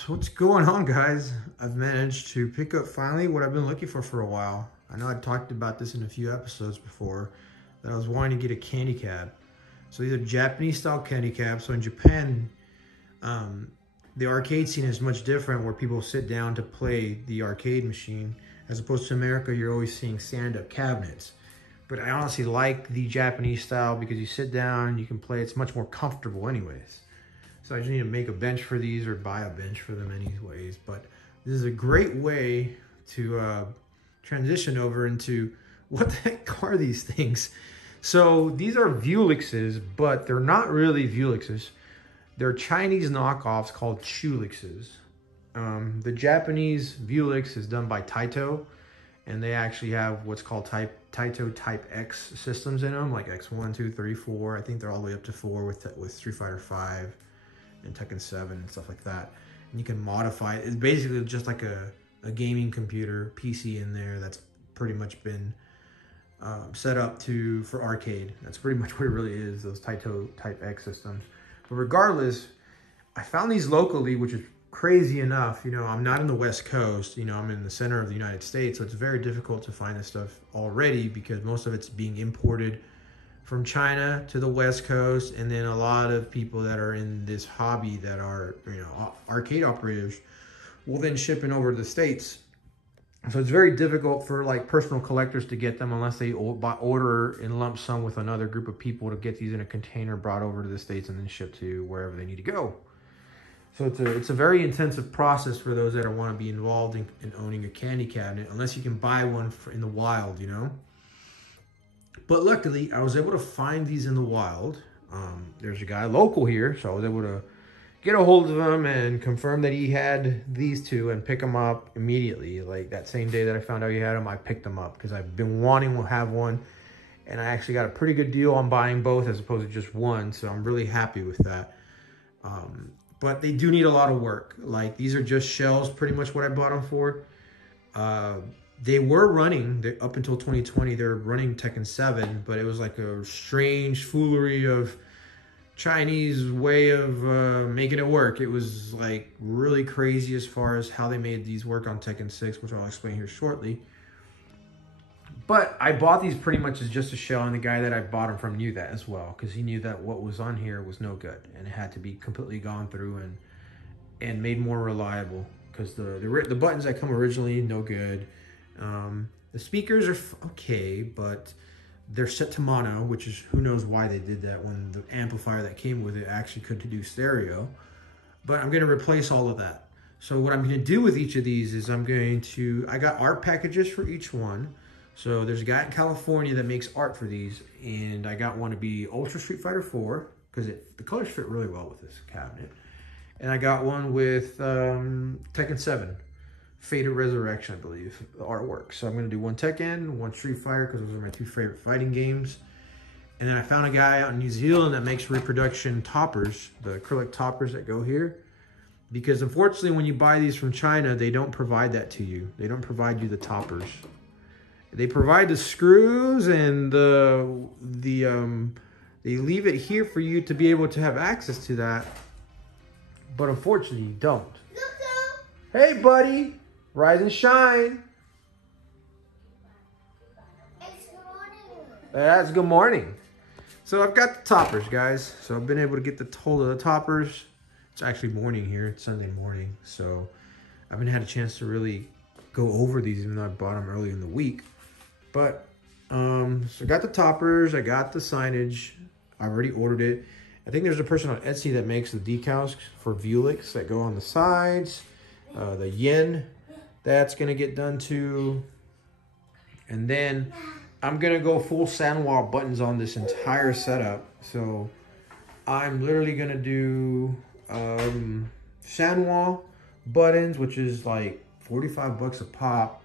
So what's going on, guys? I've managed to pick up finally what I've been looking for a while. I know I talked about this in a few episodes before, that I was wanting to get a candy cab. So these are Japanese style candy cabs. So in Japan, the arcade scene is much different, where people sit down to play the arcade machine, as opposed to America, you're always seeing stand-up cabinets. But I honestly like the Japanese style because you sit down, you can play, it's much more comfortable anyways. So I just need to make a bench for these or buy a bench for them anyways. But this is a great way to transition over into what the heck are these things. So these are Vewlixes, but they're not really Vewlixes. They're Chinese knockoffs called Chewlixes. The Japanese Vewlix is done by Taito, and they actually have what's called Taito Type X systems in them, like X1, 2, 3, 4. I think they're all the way up to 4 with Street Fighter 5 and Tekken 7 and stuff like that. And you can modify it. It's basically just like a gaming computer, PC in there that's pretty much been set up for arcade. That's pretty much what it really is, those Taito Type X systems. But regardless, I found these locally, which is crazy enough. You know, I'm not in the West Coast, you know, I'm in the center of the United States, so it's very difficult to find this stuff already because most of it's being imported from China to the West Coast, and then a lot of people that are in this hobby that are, you know, arcade operators will then ship it over to the States. So it's very difficult for like personal collectors to get them unless they order in lump sum with another group of people to get these in a container brought over to the States and then shipped to wherever they need to go. So it's a very intensive process for those that want to be involved in owning a candy cabinet, unless you can buy one in the wild, you know. But luckily, I was able to find these in the wild. There's a guy local here, so I was able to get a hold of him and confirm that he had these two and pick them up immediately. Like that same day that I found out he had them, I picked them up because I've been wanting to have one. And I actually got a pretty good deal on buying both as opposed to just one. So I'm really happy with that. But they do need a lot of work. Like these are just shells, pretty much what I bought them for. They were running, up until 2020, they were running Tekken 7, but it was like a strange foolery of Chinese way of making it work. It was like really crazy as far as how they made these work on Tekken 6, which I'll explain here shortly. But I bought these pretty much as just a shell, and the guy that I bought them from knew that as well, because he knew that what was on here was no good, and it had to be completely gone through and made more reliable, because the buttons that come originally, no good. The speakers are okay, but they're set to mono, which is, who knows why they did that when the amplifier that came with it actually could do stereo. But I'm going to replace all of that. So what I'm going to do with each of these is I got art packages for each one. So there's a guy in California that makes art for these, and I got one to be Ultra Street Fighter 4, because the colors fit really well with this cabinet. And I got one with Tekken 7. Fated Resurrection, I believe, the artwork. So I'm going to do one Tekken, one Street Fighter, because those are my two favorite fighting games. And then I found a guy out in New Zealand that makes reproduction toppers, the acrylic toppers that go here. Because unfortunately, when you buy these from China, they don't provide that to you. They don't provide you the toppers. They provide the screws and they leave it here for you to be able to have access to that. But unfortunately, you don't. Hey, buddy. Rise and shine. It's good morning. That's good morning. So I've got the toppers, guys. So I've been able to get the hold of the toppers. It's actually morning here. It's Sunday morning. So I haven't had a chance to really go over these, even though I bought them early in the week. But so I got the toppers. I got the signage. I already ordered it. I think there's a person on Etsy that makes the decals for Vewlix that go on the sides. The yen, that's going to get done too. And then I'm going to go full Sanwa buttons on this entire setup. So I'm literally going to do Sanwa buttons, which is like 45 bucks a pop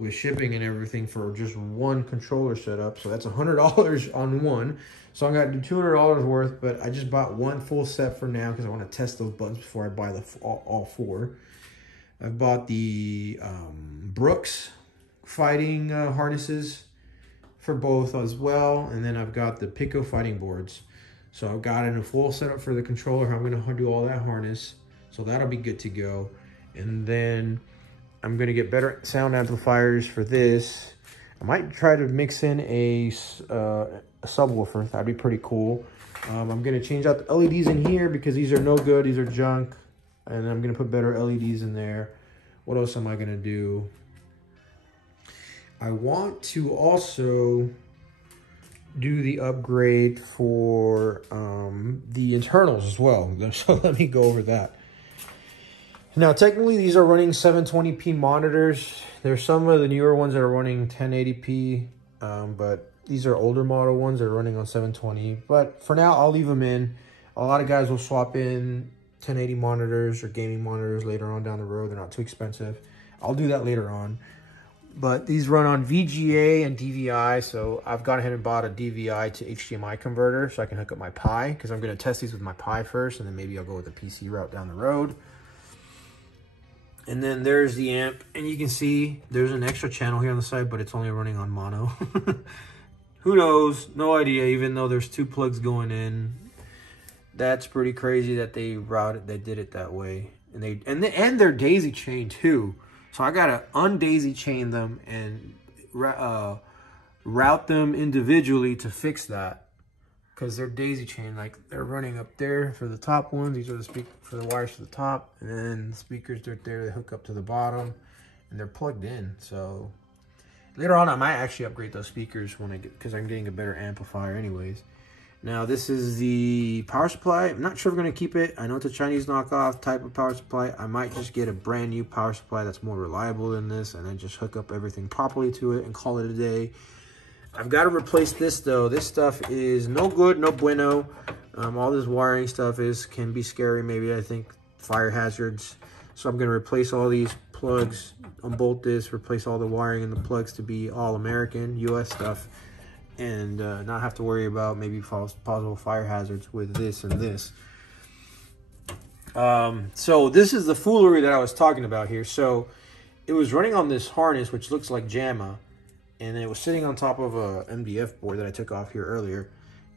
with shipping and everything for just one controller setup. So that's $100 on one. So I'm going to do $200 worth, but I just bought one full set for now because I want to test those buttons before I buy all four. I've bought the Brooks fighting harnesses for both as well. And then I've got the Pico fighting boards. So I've got in a full setup for the controller. I'm going to do all that harness. So that'll be good to go. And then I'm gonna get better sound amplifiers for this. I might try to mix in a subwoofer. That'd be pretty cool. I'm gonna change out the LEDs in here because these are no good, these are junk. And I'm gonna put better LEDs in there. What else am I gonna do? I want to also do the upgrade for the internals as well. So let me go over that. Now, technically, these are running 720p monitors. There's some of the newer ones that are running 1080p, but these are older model ones that are running on 720. But for now, I'll leave them in. A lot of guys will swap in 1080 monitors or gaming monitors later on down the road. They're not too expensive. I'll do that later on. But these run on VGA and DVI, so I've gone ahead and bought a DVI to HDMI converter so I can hook up my Pi, because I'm going to test these with my Pi first, and then maybe I'll go with the PC route down the road. And then there's the amp, and you can see there's an extra channel here on the side, but it's only running on mono. Who knows? No idea, even though there's 2 plugs going in. That's pretty crazy that they did it that way. And they're daisy chained too. So I gotta undaisy chain them and route them individually to fix that, because they're daisy chained. Like, they're running up there for the top ones. These are the for the wires to the top, and then the speakers are there. They hook up to the bottom, and they're plugged in. So later on, I might actually upgrade those speakers because I'm getting a better amplifier, anyways. Now, this is the power supply. I'm not sure if we're going to keep it. I know it's a Chinese knockoff type of power supply. I might just get a brand new power supply that's more reliable than this, and then just hook up everything properly to it and call it a day. I've got to replace this, though. This stuff is no good, no bueno. All this wiring stuff can be scary, maybe, I think, fire hazards. So I'm going to replace all these plugs, unbolt this, replace all the wiring and the plugs to be all American, US stuff. And not have to worry about maybe possible fire hazards with this and this. So this is the foolery that I was talking about here. So it was running on this harness, which looks like JAMA, and it was sitting on top of a MDF board that I took off here earlier.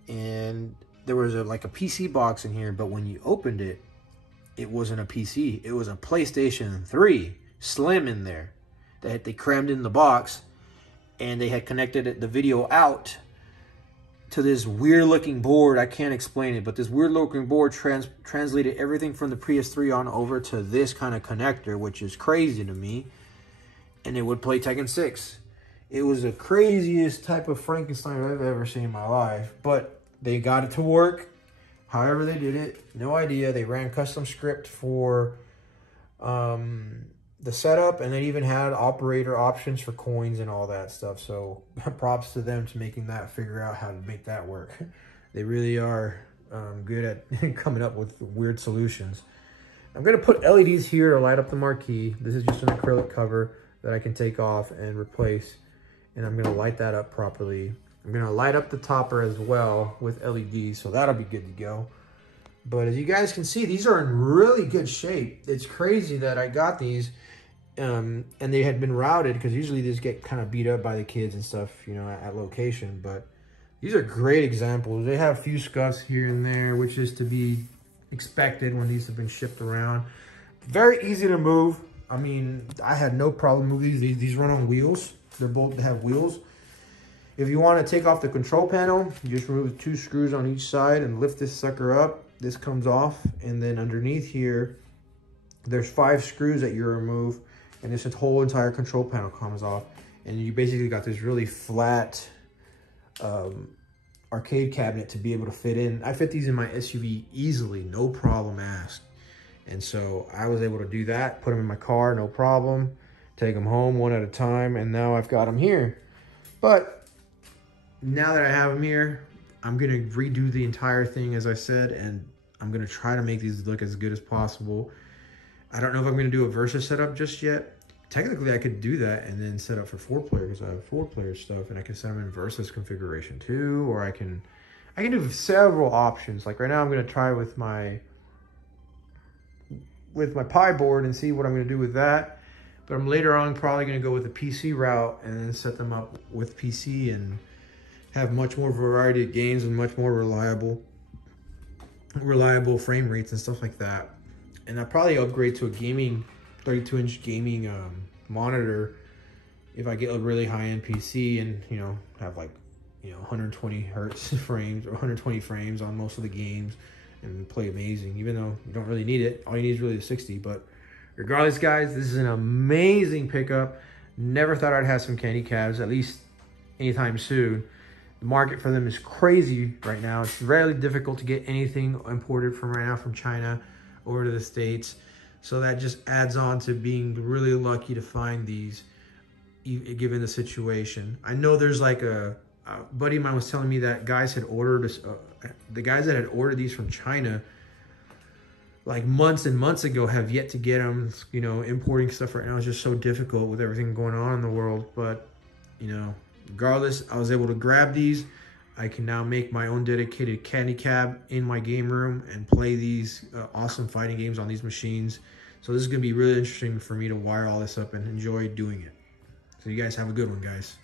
And there was like a PC box in here, but when you opened it, it wasn't a PC. It was a PlayStation 3 Slim in there that they crammed in the box. And they had connected the video out to this weird looking board. I can't explain it, but this weird looking board translated everything from the PS3 on over to this kind of connector, which is crazy to me. And it would play Tekken 6. It was the craziest type of Frankenstein I've ever seen in my life. But they got it to work. However they did it, no idea. They ran custom script for the setup, and they even had operator options for coins and all that stuff. So props to them to making that, figure out how to make that work. They really are good at coming up with weird solutions. I'm going to put LEDs here to light up the marquee. This is just an acrylic cover that I can take off and replace, and I'm going to light that up properly. I'm going to light up the topper as well with LEDs, so that'll be good to go. But as you guys can see, these are in really good shape. It's crazy that I got these and they had been routed, because usually these get kind of beat up by the kids and stuff, you know, at location. But these are great examples. They have a few scuffs here and there, which is to be expected when these have been shipped around. Very easy to move. I mean, I had no problem moving these. These run on wheels. They have wheels. If you want to take off the control panel, you just remove 2 screws on each side and lift this sucker up. This comes off, and then underneath here, there's 5 screws that you remove, and this whole entire control panel comes off, and you basically got this really flat arcade cabinet to be able to fit in. I fit these in my SUV easily, no problem asked. And so I was able to do that, put them in my car, no problem, take them home one at a time, and now I've got them here. But now that I have them here, I'm gonna redo the entire thing, as I said, and I'm gonna try to make these look as good as possible. I don't know if I'm gonna do a Versus setup just yet. Technically, I could do that and then set up for 4-player, because I have 4-player stuff, and I can set them in Versus configuration too, or I can do several options. Like right now, I'm gonna try with my Pi board and see what I'm gonna do with that. But I'm later on probably gonna go with the PC route and then set them up with PC and have much more variety of games and much more reliable frame rates and stuff like that. And I'll probably upgrade to a 32-inch gaming monitor if I get a really high-end PC and, you know, have like, you know, 120 hertz frames or 120 frames on most of the games and play amazing, even though you don't really need it. All you need is really the 60. But regardless, guys, this is an amazing pickup. Never thought I'd have some candy cabs, at least anytime soon. The market for them is crazy right now. It's really difficult to get anything imported from right now from China over to the States. So that just adds on to being really lucky to find these, given the situation. I know there's like a buddy of mine was telling me that guys had ordered the guys that had ordered these from China like months and months ago have yet to get them. You know, importing stuff right now is just so difficult with everything going on in the world. But, you know, regardless, I was able to grab these. I can now make my own dedicated candy cab in my game room and play these awesome fighting games on these machines. So this is going to be really interesting for me to wire all this up and enjoy doing it. So you guys have a good one, guys.